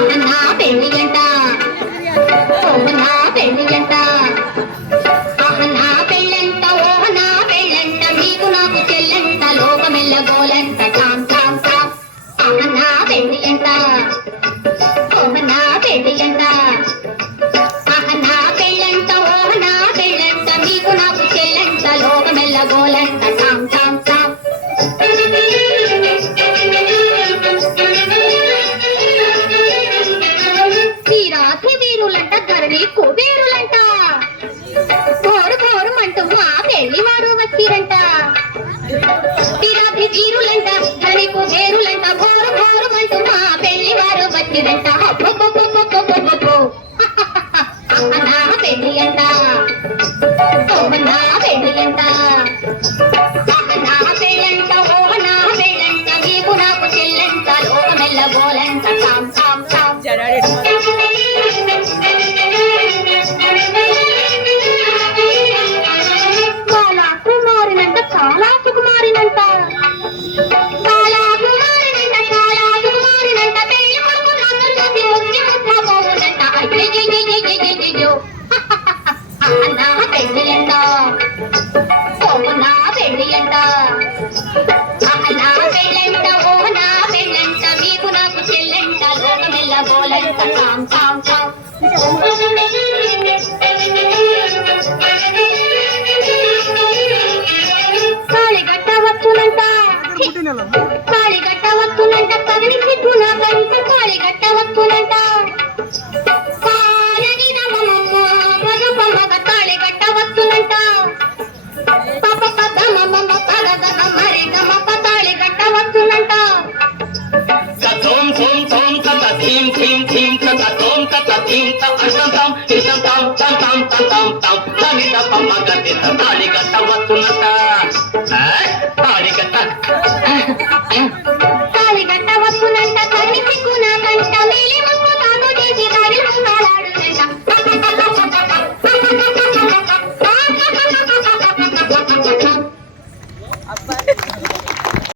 నా పెళ్లి అంట నా పెళ్లి అంట నా పెళ్ళంట ఓహ నా పెళ్ళంట మీకు నాకు చెల్లంట లోకమెల్ల గోలంట టామ్ టామ్ టామ్ నా పెళ్లి అంట నా పెళ్లి అంట నా పెళ్ళంట ఓహ నా పెళ్ళంట మీకు నాకు చెల్లంట లోకమెల్ల గోలంట టామ్ టామ్ టామ్ రాత్రి వీరులంట ధరణి కుబేరులంట ఘోరు ఘోరుమంటూ మా పెళ్లి వారు వచ్చిరంట రాత్రి వీరులంట ధరణి కుబేరులంట ఘోరు ఘోరుమంటూ మా పెళ్లి వారు వచ్చిరంట నా పెళ్లి అంట నా పెళ్లి అంట నా పెళ్ళంట ఓ నా పెళ్ళంట నీకు నాకు చెల్లంట లోకమెల్ల గోలంట టామ్ టామ్ టామ్ కుమారినంట చాలా సుకుమారినంట చాలా కుమారినంట చాలా సుకుమారినంట పెళ్లి కొడుకు నన్ను చూసి ముక్కి ముద్దబోవునంట అయ్యో నా పెళ్లి అంట నా పెళ్లి అంట నా పెళ్ళంట ఓ నా పెళ్ళంట మీకు నాకు చెల్లంట లోకమెల్ల గోలంట టామ్ టామ్ టామ్ తాళిగట్ట వస్తునంట తాళిగట్ట వస్తునంట పగని సిద్ధున గంట తాళిగట్ట వస్తునంట మగ తాళిగట్ట వస్తునంట పప పద మమ్మ పద మరి గమ్మ తాళిగట్ట వస్తునంట థోం థోం థోం తత థీం థీం థీం తత థోం తత థీం తత అసం తం ఇసం తం తం తం తం తం తం తనిత పమ్మ గతి తాళిగట్ట వస్తున్న